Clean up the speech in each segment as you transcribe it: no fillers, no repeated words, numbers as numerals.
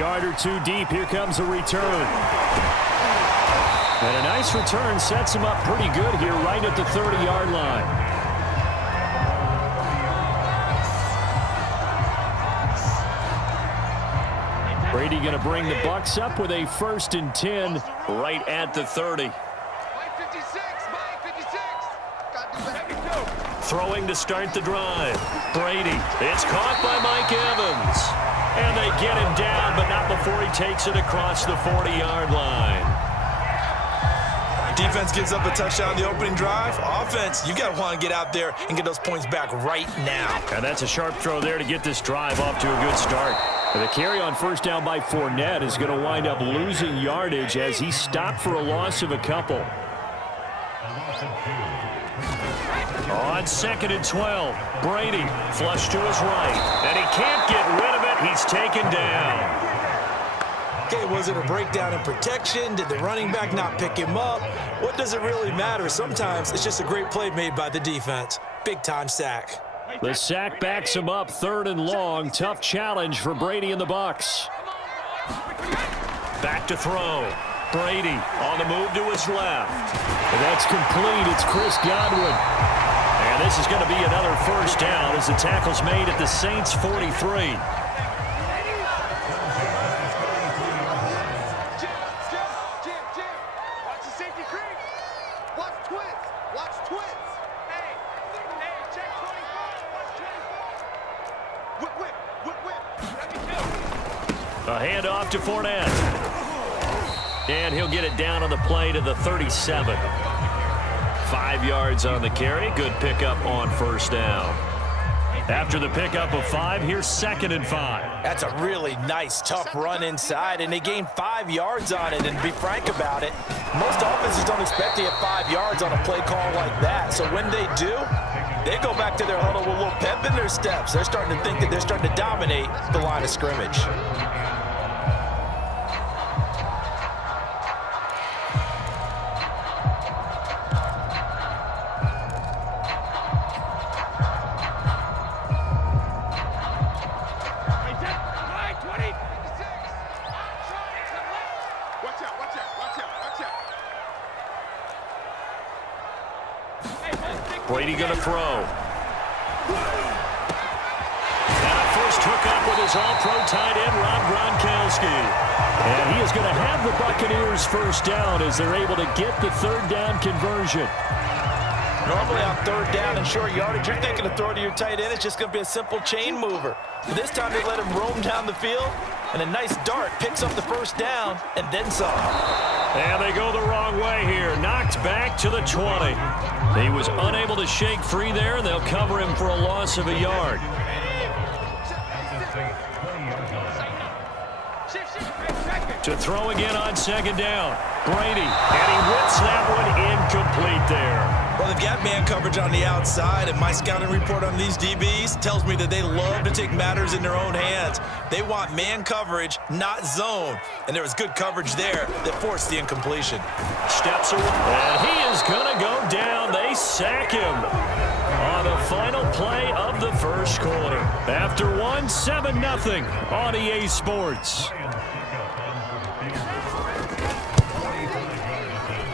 yard or two deep. Here comes a return. And a nice return sets him up pretty good here right at the 30-yard line. Brady going to bring the Bucs up with a 1st and 10 right at the 30. Throwing to start the drive. Brady. It's caught by Mike Evans. And they get him down, but not before he takes it across the 40-yard line. Defense gives up a touchdown the opening drive. Offense, you got to want to get out there and get those points back right now. And that's a sharp throw there to get this drive off to a good start. The carry on 1st down by Fournette is going to wind up losing yardage as he stopped for a loss of a couple. On 2nd and 12, Brady flush to his right, and he can't get rid of it. He's taken down. Okay, was it a breakdown in protection? Did the running back not pick him up? What does it really matter? Sometimes it's just a great play made by the defense. Big-time sack. The sack backs him up, 3rd and long. Tough challenge for Brady and the Bucs. Back to throw. Brady on the move to his left. And that's complete. It's Chris Godwin. And this is going to be another 1st down as the tackle's made at the Saints' 43. A handoff to Fournette. And he'll get it down on the play to the 37. 5 yards on the carry. Good pickup on 1st down. After the pickup of 5, here's 2nd and 5. That's a really nice, tough run inside, and they gained 5 yards on it. And to be frank about it, most offenses don't expect to get 5 yards on a play call like that. So when they do, they go back to their huddle with a little pep in their steps. They're starting to think that they're starting to dominate the line of scrimmage. Brady going to throw. And a first hookup with his all-pro tight end, Rob Gronkowski. And he is going to have the Buccaneers 1st down as they're able to get the 3rd down conversion. Normally on 3rd down and short yardage, you're thinking to throw to your tight end. It's just going to be a simple chain mover. But this time they let him roam down the field, and a nice dart picks up the 1st down and then some. And they go the wrong way here. Knocked back to the 20. He was unable to shake free there, and they'll cover him for a loss of a yard. To throw again on 2nd down. Brady, and he whips that one incomplete there. Well, they've got man coverage on the outside, and my scouting report on these DBs tells me that they love to take matters in their own hands. They want man coverage, not zone. And there was good coverage there that forced the incompletion. Steps away, and he is going to go down. They sack him on the final play of the 1st quarter. After 7-0 on EA Sports.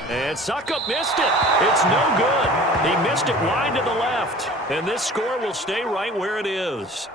And Succop missed it. It's no good. He missed it wide to the left. And this score will stay right where it is.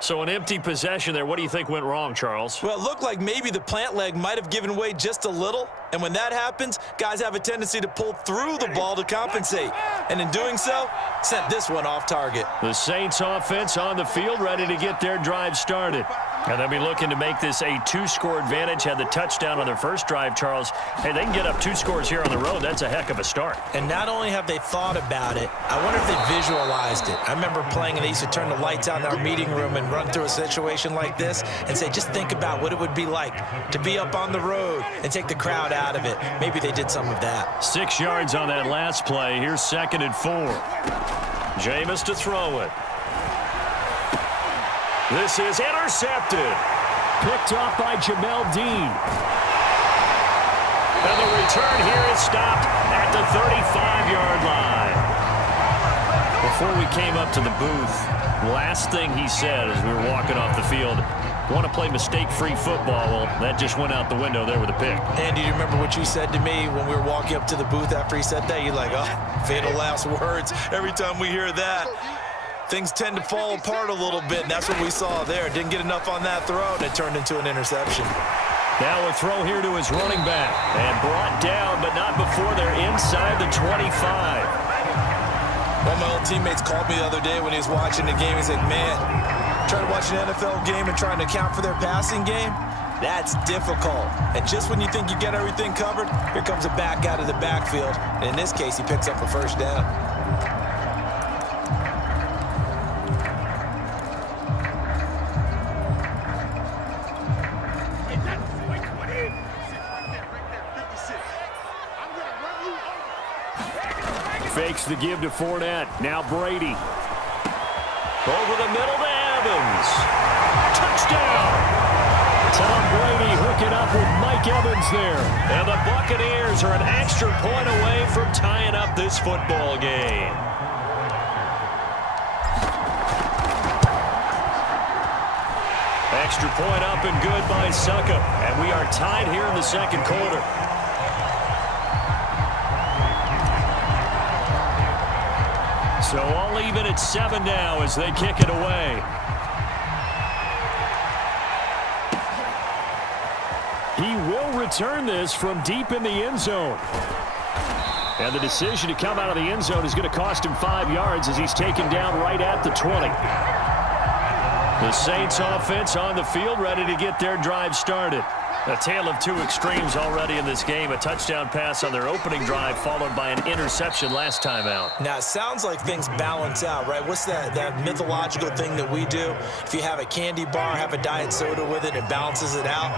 So an empty possession there. What do you think went wrong, Charles? Well, it looked like maybe the plant leg might have given way just a little. And when that happens, guys have a tendency to pull through the ball to compensate. And in doing so, sent this one off target. The Saints offense on the field ready to get their drive started. And they'll be looking to make this a 2-score advantage. Had the touchdown on their 1st drive, Charles. Hey, they can get up 2 scores here on the road. That's a heck of a start. And not only have they thought about it, I wonder if they visualized it. I remember playing and they used to turn the lights out in our meeting room and run through a situation like this and say, just think about what it would be like to be up on the road and take the crowd out of it. Maybe they did some of that. 6 yards on that last play. Here's 2nd and 4. Jameis to throw it. This is intercepted. Picked off by Jamel Dean. And the return here is stopped at the 35-yard line. Before we came up to the booth, last thing he said as we were walking off the field, want to play mistake-free football. Well, that just went out the window there with a pick. Andy, do you remember what you said to me when we were walking up to the booth after he said that? You're like, oh, fatal last words. Every time we hear that, things tend to fall apart a little bit, and that's what we saw there. Didn't get enough on that throw, and it turned into an interception. Now a throw here to his running back. And brought down, but not before they're inside the 25. One of my old teammates called me the other day when he was watching the game. He's like, man, trying to watch an NFL game and trying to account for their passing game, that's difficult. And just when you think you get everything covered, here comes a back out of the backfield. And in this case, he picks up a first down. Fakes the give to Fournette. Now Brady. Over the middle to Evans. Touchdown! Tom Brady hooking up with Mike Evans there. And the Buccaneers are an extra point away from tying up this football game. Extra point up and good by Succop. And we are tied here in the second quarter. So all even at 7 now as they kick it away. He will return this from deep in the end zone. And the decision to come out of the end zone is going to cost him 5 yards as he's taken down right at the 20. The Saints offense on the field ready to get their drive started. A tale of two extremes already in this game. A touchdown pass on their opening drive followed by an interception last time out. Now, it sounds like things balance out, right? What's that mythological thing that we do? If you have a candy bar, have a diet soda with it, it balances it out.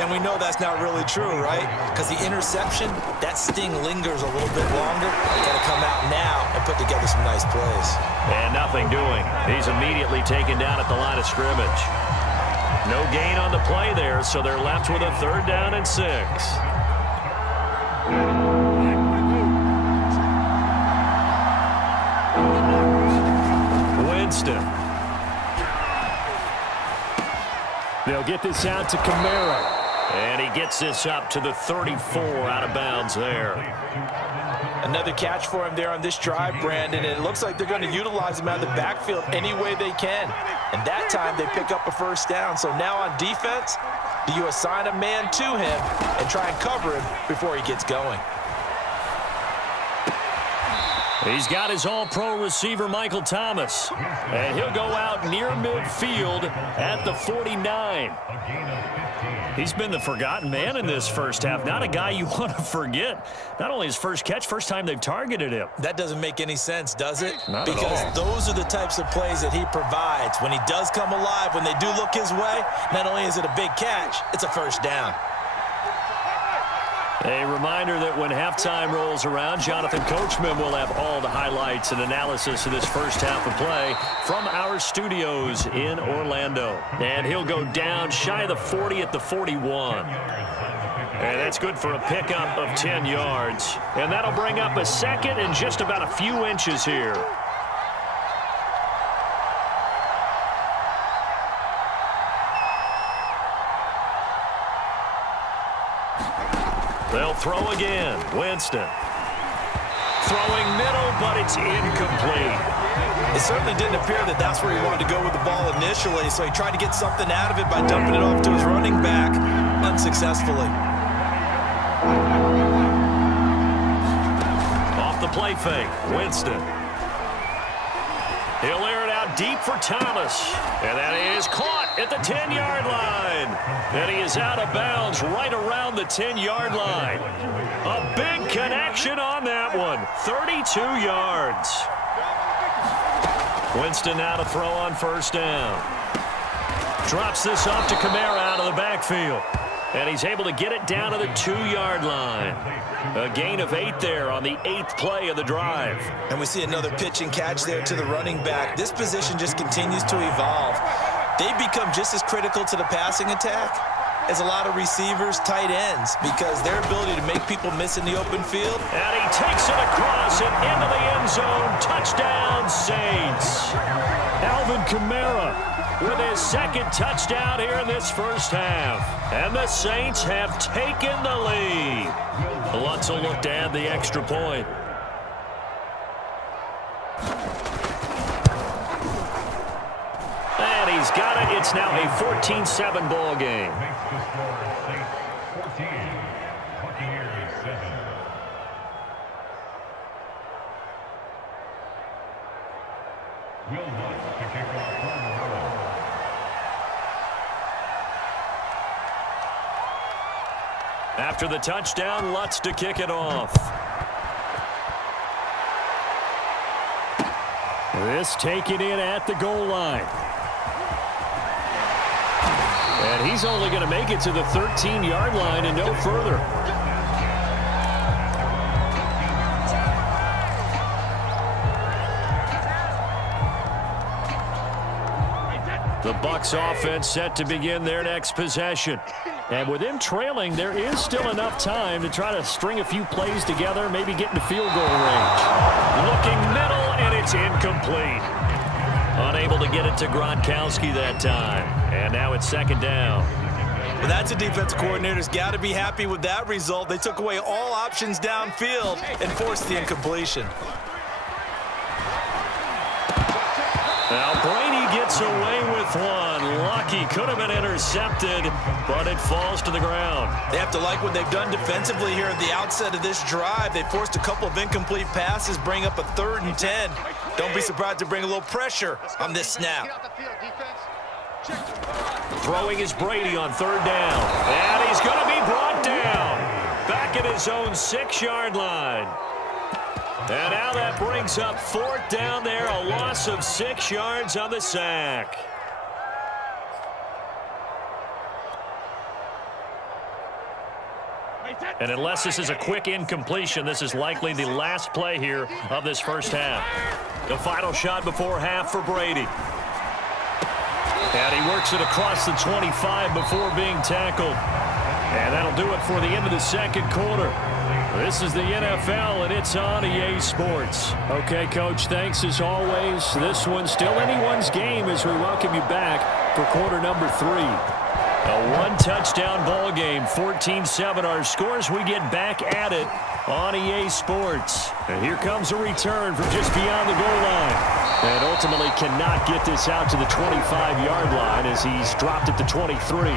And we know that's not really true, right? Because the interception, that sting lingers a little bit longer. Got to come out now and put together some nice plays. And nothing doing. He's immediately taken down at the line of scrimmage. No gain on the play there, so they're left with a 3rd down and 6. Winston. They'll get this out to Kamara. And he gets this up to the 34 out of bounds there. Another catch for him there on this drive, Brandon. And it looks like they're going to utilize him out of the backfield any way they can. And that time they pick up a first down. So now on defense, do you assign a man to him and try and cover him before he gets going? He's got his all-pro receiver, Michael Thomas. And he'll go out near midfield at the 49. He's been the forgotten man in this first half. Not a guy you want to forget. Not only his first catch, first time they've targeted him. That doesn't make any sense, does it? Not at all. Because those are the types of plays that he provides. When he does come alive, when they do look his way, not only is it a big catch, it's a first down. A reminder that when halftime rolls around, Jonathan Coachman will have all the highlights and analysis of this first half of play from our studios in Orlando. And he'll go down shy of the 40 at the 41. And that's good for a pickup of 10 yards. And that'll bring up a second and just about a few inches here. They'll throw again. Winston. Throwing middle, but it's incomplete. It certainly didn't appear that that's where he wanted to go with the ball initially, so he tried to get something out of it by dumping it off to his running back unsuccessfully. Off the play fake, Winston. He'll air it out deep for Thomas. And that is caught at the 10-yard line. And he is out of bounds right around the 10-yard line. A big connection on that one. 32 yards. Winston now to throw on first down. Drops this off to Kamara out of the backfield. And he's able to get it down to the 2-yard line. A gain of 8 there on the 8th play of the drive. And we see another pitch and catch there to the running back. This position just continues to evolve. They become just as critical to the passing attack is a lot of receivers, tight ends, because their ability to make people miss in the open field. And he takes it across and into the end zone. Touchdown, Saints. Alvin Kamara with his second touchdown here in this first half. And the Saints have taken the lead. Lutz will look to add the extra point. And he's got it. It's now a 14-7 ball game. After the touchdown, Lutz to kick it off. This taken in at the goal line. And he's only going to make it to the 13-yard line and no further. The Bucs offense set to begin their next possession. And with them trailing, there is still enough time to try to string a few plays together, maybe get into field goal range. Looking middle, and it's incomplete. Unable to get it to Gronkowski that time. And now it's second down. Well, that's a defensive coordinator's got to be happy with that result. They took away all options downfield and forced the incompletion. Now Brady gets away with one. Lucky, could have been intercepted, but it falls to the ground. They have to like what they've done defensively here at the outset of this drive. They forced a couple of incomplete passes, bring up a 3rd and 10. Don't be surprised to bring a little pressure on this snap. Throwing is Brady on 3rd down. And he's going to be brought down. Back at his own 6-yard line. And now that brings up 4th down there, a loss of 6 yards on the sack. And unless this is a quick incompletion, this is likely the last play here of this first half. The final shot before half for Brady. And he works it across the 25 before being tackled. And that'll do it for the end of the second quarter. This is the NFL, and it's on EA Sports. Okay, Coach, thanks as always. This one's still anyone's game as we welcome you back for quarter number 3. A one-touchdown ball game, 14-7 our scores. We get back at it on EA Sports. And here comes a return from just beyond the goal line. And ultimately cannot get this out to the 25-yard line as he's dropped at the 23.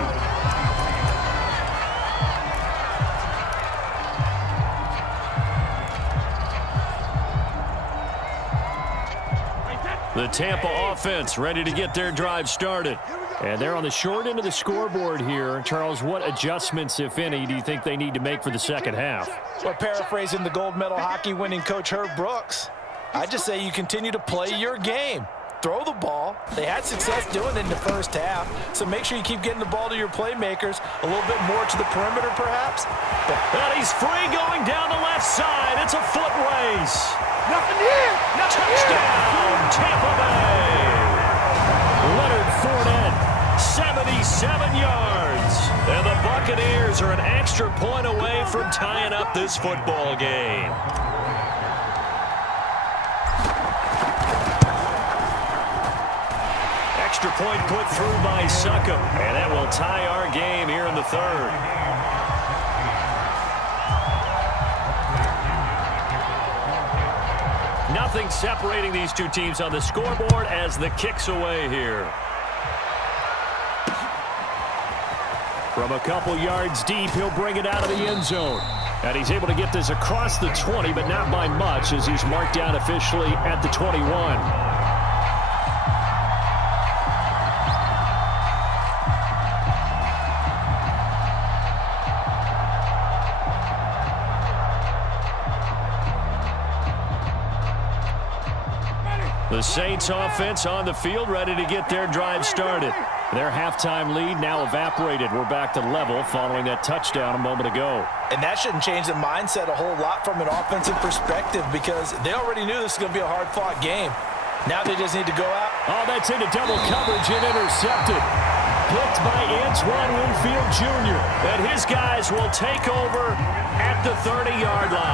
The Tampa offense ready to get their drive started. And they're on the short end of the scoreboard here. Charles, what adjustments, if any, do you think they need to make for the second half? Well, paraphrasing the gold medal hockey winning coach Herb Brooks, I just say you continue to play your game. Throw the ball. They had success doing it in the first half, so make sure you keep getting the ball to your playmakers, a little bit more to the perimeter perhaps. And he's free going down the left side. It's a foot race. Nothing here. Touchdown, Tampa Bay. Leonard Fournette, 77 yards. And the Buccaneers are an extra point away from tying up this football game. Extra point put through by Succop. And that will tie our game here in the third. Nothing separating these two teams on the scoreboard as the kick's away here. From a couple yards deep, he'll bring it out of the end zone. And he's able to get this across the 20, but not by much as he's marked down officially at the 21. The Saints offense on the field ready to get their drive started. Their halftime lead now evaporated. We're back to level following that touchdown a moment ago. And that shouldn't change the mindset a whole lot from an offensive perspective because they already knew this was going to be a hard-fought game. Now they just need to go out. Oh, that's into double coverage and intercepted. picked by Antoine Winfield Jr. And his guys will take over at the 30-yard line.